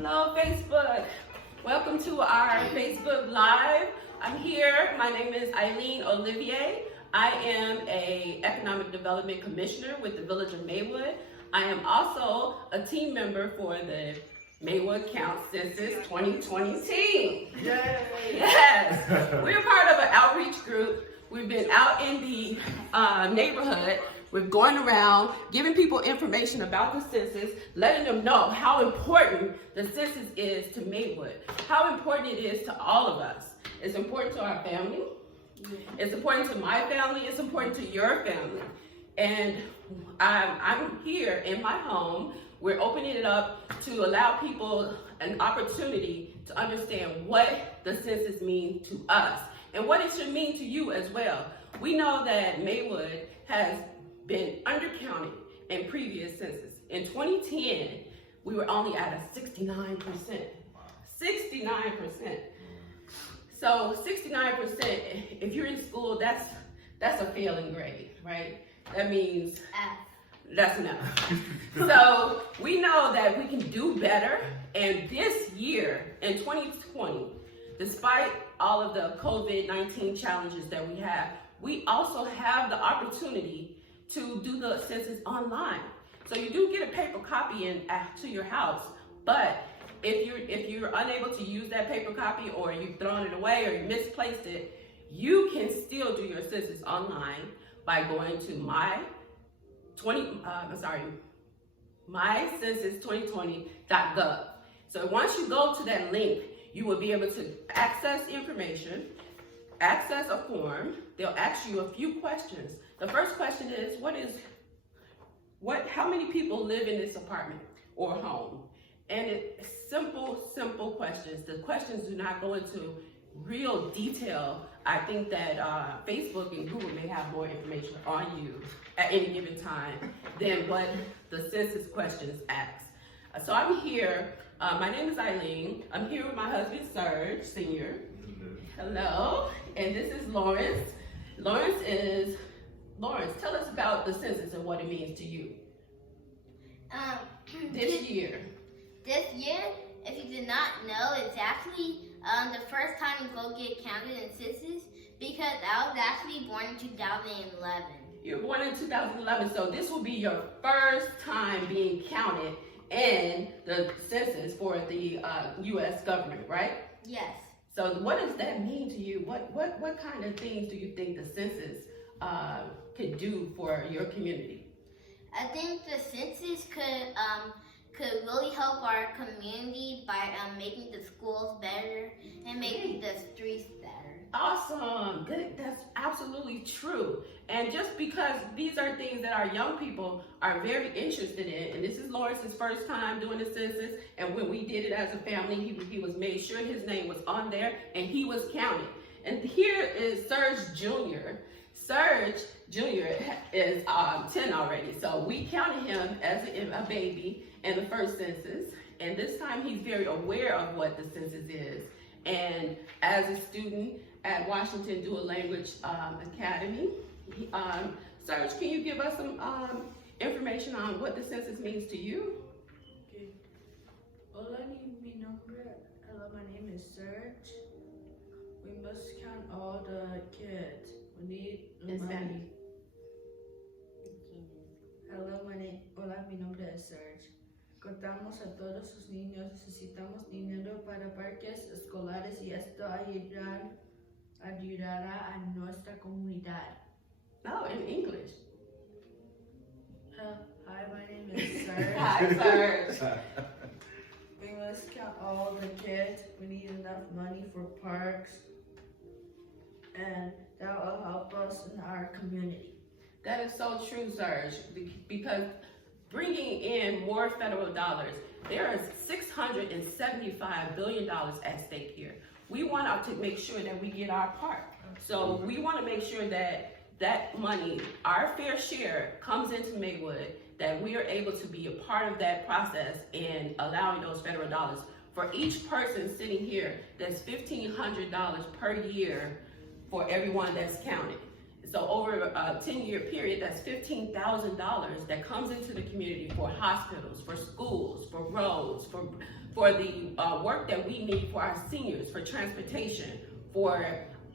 Hello, Facebook. Welcome to our Facebook Live. I'm here. My name is Eileen Olivier. I am an Economic Development Commissioner with the Village of Maywood. I am also a team member for the Maywood Count Census 2020 team. Yay! Yes, we're part of an outreach group. We've been out in the neighborhood. We're going around giving people information about the census, letting them know how important the census is to Maywood, how important it is to all of us. It's important to our family. It's important to my family. It's important to your family. And I'm here in my home. We're opening it up to allow people an opportunity to understand what the census means to us and what it should mean to you as well. We know that Maywood has been undercounted in previous census. In 2010, we were only at a 69%. 69%. So 69%, if you're in school, that's a failing grade, right? That means that's enough. So we know that we can do better. And this year, in 2020, despite all of the COVID-19 challenges that we have, we also have the opportunity to do the census online. So you do get a paper copy to your house, but if you're unable to use that paper copy, or you've thrown it away, or you misplaced it, you can still do your census online by going to mycensus2020.gov. So once you go to that link, you will be able to access information, access a form. They'll ask you a few questions. The first question is, how many people live in this apartment or home? And it's simple questions. The questions do not go into real detail. I think that Facebook and Google may have more information on you at any given time than what the census questions ask. So I'm here. My name is Eileen. I'm here with my husband, Serge, Sr. Hello. And this is Lawrence. Lawrence, tell us about the census and what it means to you. This year, if you did not know, it's actually the first time you go get counted in census, because I was actually born in 2011. You were born in 2011, so this will be your first time being counted in the census for the U.S. government, right? Yes. So what does that mean to you? What kind of things do you think the census could do for your community? I think the census could really help our community by making the schools better and making the streets better. Awesome. That's absolutely true. And just because these are things that our young people are very interested in, and this is Lawrence's first time doing the census, and when we did it as a family, he was made sure his name was on there and he was counted. And here is Serge Jr. Serge Jr. is 10 already, so we counted him as a baby in the first census, and this time he's very aware of what the census is. And as a student at Washington Dual Language Academy, Serge, can you give us some information on what the census means to you? Okay. Hola, mi nombre. Hello, my name is Serge. We must count all the kids. We need money. Hola, mi nombre es Serge. Contamos a todos sus niños. Necesitamos dinero para parques escolares y esto ayudará a nuestra comunidad. Oh, in English. Hi, my name is Serge. Hi, Serge. We must count all the kids. We need enough money for parks, and that will help us in our community. That is so true, Serge, because bringing in more federal dollars, there is $675 billion at stake here. We want to make sure that we get our part. So we want to make sure that that money, our fair share, comes into Maywood, that we are able to be a part of that process in allowing those federal dollars. For each person sitting here, that's $1,500 per year for everyone that's counted. So over a 10-year period, that's $15,000 that comes into the community for hospitals, for schools, for roads, for the work that we need for our seniors, for transportation, for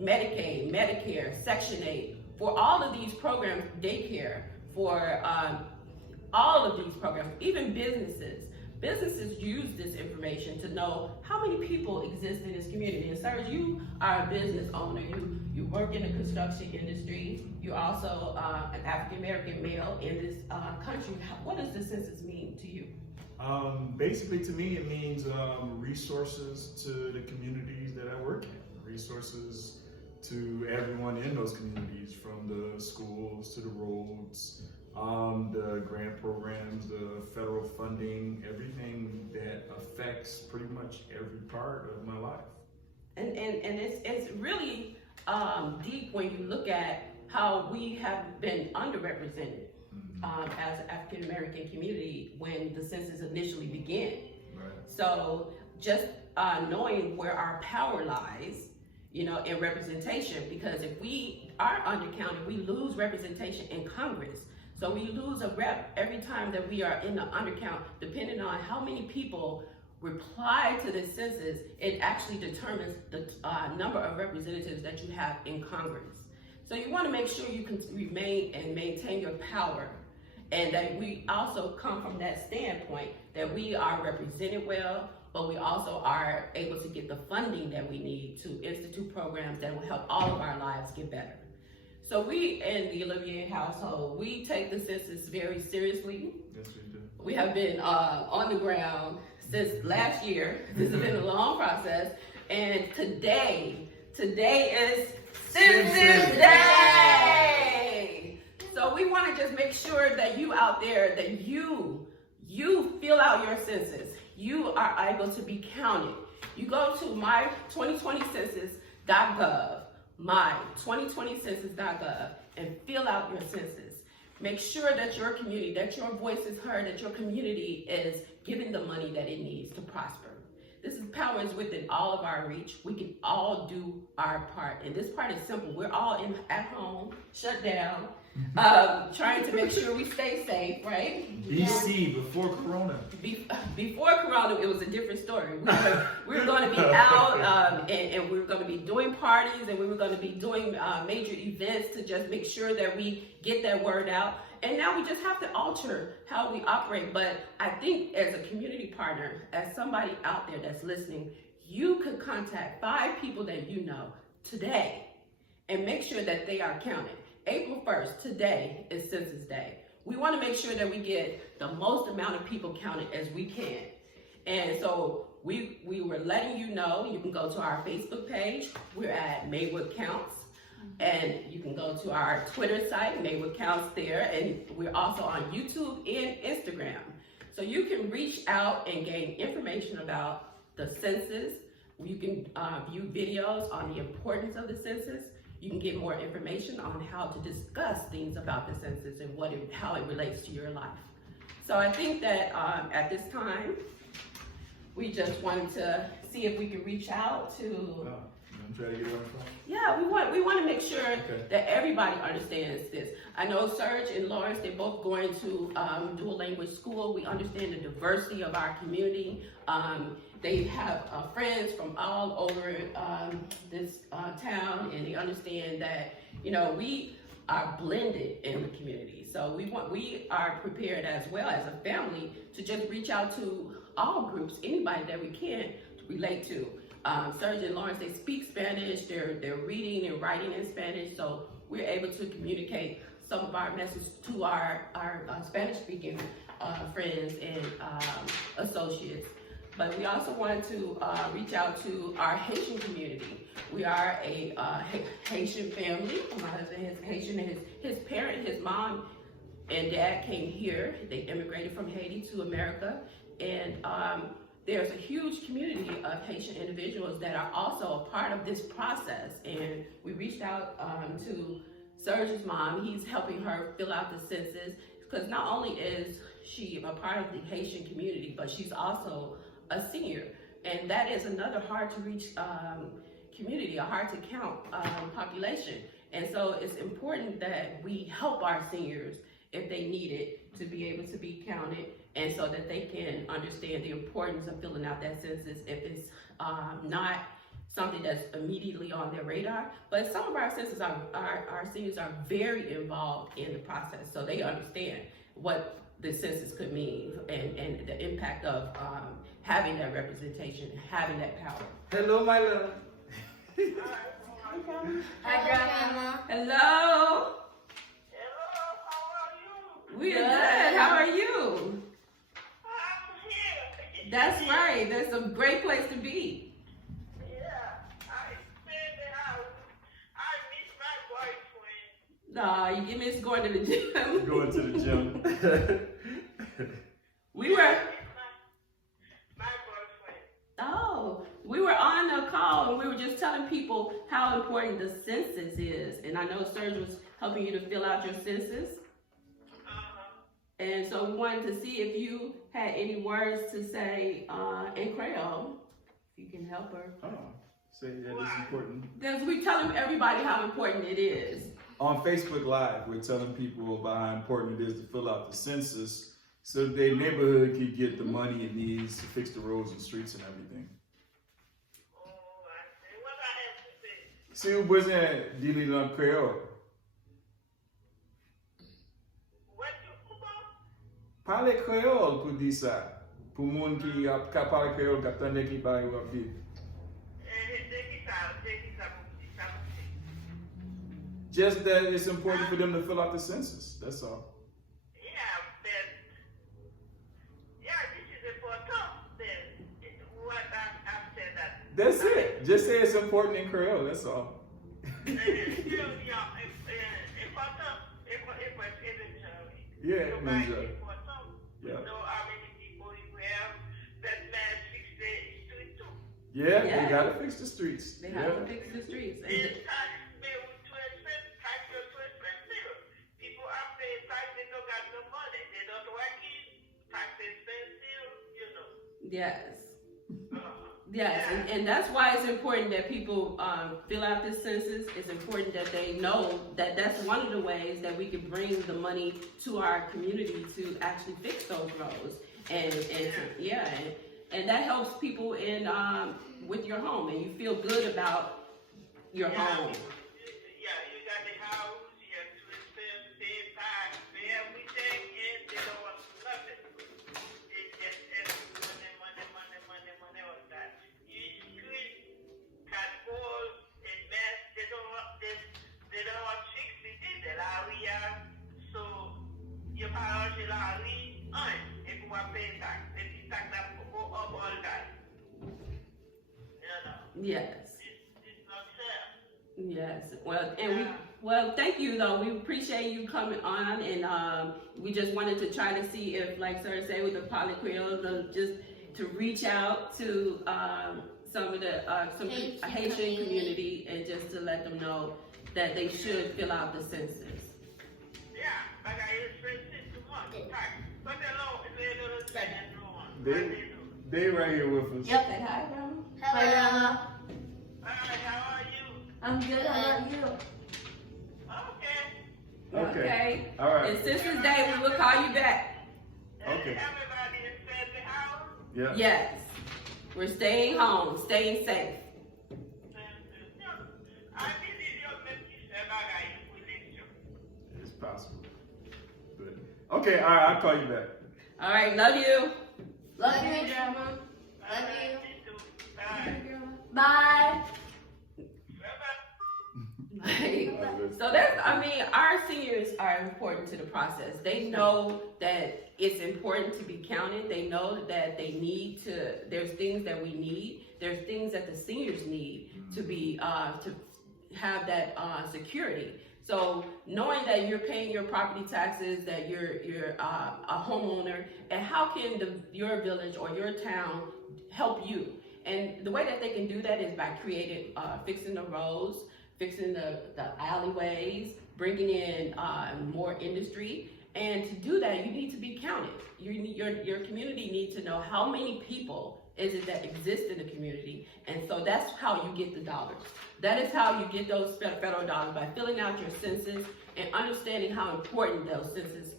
Medicaid, Medicare, Section 8, for all of these programs, daycare, for all of these programs, even businesses. Businesses use this information to know how many people exist in this community. And Serge, you are a business owner. You work in the construction industry. You're also an African-American male in this country. What does the census mean to you? Basically, to me, it means resources to the communities that I work in, resources to everyone in those communities, from the schools to the roads, the grant programs, the federal funding, everything that affects pretty much every part of my life. And it's really deep when you look at how we have been underrepresented as an African American community when the census initially began. Right. So just knowing where our power lies, in representation, because if we are undercounted, we lose representation in Congress. So we lose a rep every time that we are in the undercount, depending on how many people reply to the census. It actually determines the number of representatives that you have in Congress. So you want to make sure you can remain and maintain your power, and that we also come from that standpoint that we are represented well, but we also are able to get the funding that we need to institute programs that will help all of our lives get better. So we in the Olivier household, we take the census very seriously. Yes, we do. We have been on the ground since last year. This has been a long process, and today is Census Day. So we want to just make sure that you out there, that you fill out your census. You are able to be counted. You go to my2020census.gov, my2020census.gov, and fill out your census. Make sure that your community, that your voice is heard, that your community is given the money that it needs to prosper. Power is within all of our reach. We can all do our part. And this part is simple. We're all at home, shut down, trying to make sure we stay safe, right? BC, before Corona. Before Corona, it was a different story. We were going to be out and we were going to be doing parties, and we were going to be doing major events to just make sure that we get that word out. And now we just have to alter how we operate. But I think as a community partner, as somebody out there that's listening, you could contact 5 people that you know today and make sure that they are counted. April 1st, today is Census Day. We want to make sure that we get the most amount of people counted as we can. And so we were letting you know. You can go to our Facebook page. We're at Maywood Counts. And you can go to our Twitter site, Maywood Counts there, and we're also on YouTube and Instagram. So you can reach out and gain information about the census. You can view videos on the importance of the census. You can get more information on how to discuss things about the census and how it relates to your life. So I think that at this time, we just wanted to see if we could reach out to. Try to get it on the phone. Yeah, we want to make sure that everybody understands this. I know Serge and Lawrence, they're both going to dual language school. We understand the diversity of our community. They have friends from all over this town, and they understand that we are blended in the community. So we are prepared as well as a family to just reach out to all groups, anybody that we can relate to. Serge and Lawrence, they speak Spanish, they're reading and writing in Spanish, so we're able to communicate some of our message to our Spanish-speaking friends and associates. But we also wanted to reach out to our Haitian community. We are a Haitian family. My husband is Haitian, and his parent, his mom and dad came here. They immigrated from Haiti to America, and there's a huge community of Haitian individuals that are also a part of this process. And we reached out to Serge's mom. He's helping her fill out the census, because not only is she a part of the Haitian community, but she's also a senior. And that is another hard to reach community, a hard to count population. And so it's important that we help our seniors if they need it to be able to be counted, and so that they can understand the importance of filling out that census if it's not something that's immediately on their radar. But some of our census, our seniors are very involved in the process, so they understand what the census could mean and the impact of having that representation, having that power. Hello, my love. Hi, Grandma. Hello. Hello, how are you? We are good. How are you? I'm here. That's right. That's a great place to be. Yeah, I spent the house. I miss my boyfriend. Nah, you miss going to the gym. Going to the gym. We were. I miss my boyfriend. Oh, we were on a call and we were just telling people how important the census is. And I know Serge was helping you to fill out your census. And so we wanted to see if you had any words to say in Creole. If you can help her. Oh, say that it's important. Because we're telling everybody how important it is. On Facebook Live, we're telling people about how important it is to fill out the census so their neighborhood can get the money it needs to fix the roads and streets and everything. Oh, I see. What I have to say? Si vous besoin d'île dans créole, What you about? parle créole pour dire ça. Pour moun qui a parlé créole, qui attendait qui parle rapide. Just that it's important for them to fill out the census. That's all. Yeah, but yeah, this is important. Then what I said that. That's it. Just say it's important in Creole. That's all. Yeah, Important. Yeah. Know how many people you have. That man fix the street too. Yeah, Yeah. they gotta fix the streets. They Yeah. have to fix the streets. And tax bill too expensive. Tax bill too expensive. People are paying tax. They don't got no money. They don't work it. Tax expensive. You know. Yes. Uh-huh. Yes, and that's why it's important that people fill out this census. It's important that they know that that's one of the ways that we can bring the money to our community to actually fix those roads. And that helps people in with your home, and you feel good about your home. Yeah, you got the house, you have to spend, pay tax, pay everything, and they don't want nothing. It's just money, all that. You street got holes and mess, they don't want fix it in the area. So, your parents in la rue, et pour payer tax, et puis tax that go up all that. You know, Yes. it's not fair. Yes. Well, thank you though. We appreciate you coming on, and we just wanted to try to see if, like Sir said, with the Poly Creole, just to reach out to some of the Haitian community and just to let them know that they should fill out the census. Yeah, but I expensive too much. Tax. But they don't spend no one. They right here with us. Yep. Say hi, Grandma. Hello. Hi, how are you? I'm good. How about you? Okay. Okay. All right. And Census Day, we will call you back. Okay. Everybody is at the house. Yeah. Yes. We're staying home, staying safe. I believe you're making a bagay with you. It's possible. But okay, all right, I'll call you back. All right. Love you. Love you, Grandma. Love Bye. you. Me too. Bye. Bye. Bye-bye. So our seniors are important to the process. They know that it's important to be counted. They know that there's things that we need. There's things that the seniors need to be, to have that security. So knowing that you're paying your property taxes, that you're a homeowner, and how can your village or your town help you? And the way that they can do that is by creating, fixing the roads, fixing the alleyways, bringing in more industry, And to do that, you need to be counted. Your community needs to know how many people is it that exist in the community. And so that's how you get the dollars. That is how you get those federal dollars, by filling out your census and understanding how important those census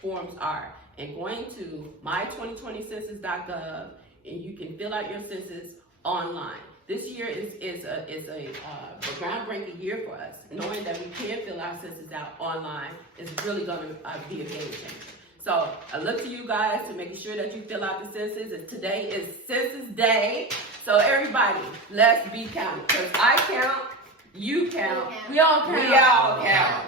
forms are. And going to my2020census.gov, and you can fill out your census online. This year is a groundbreaking year for us. Knowing that we can fill our census out online is really going to be a game changer. So I look to you guys to make sure that you fill out the census. And today is Census Day. So everybody, let's be counted. Because I count, you count, we all count. We all count.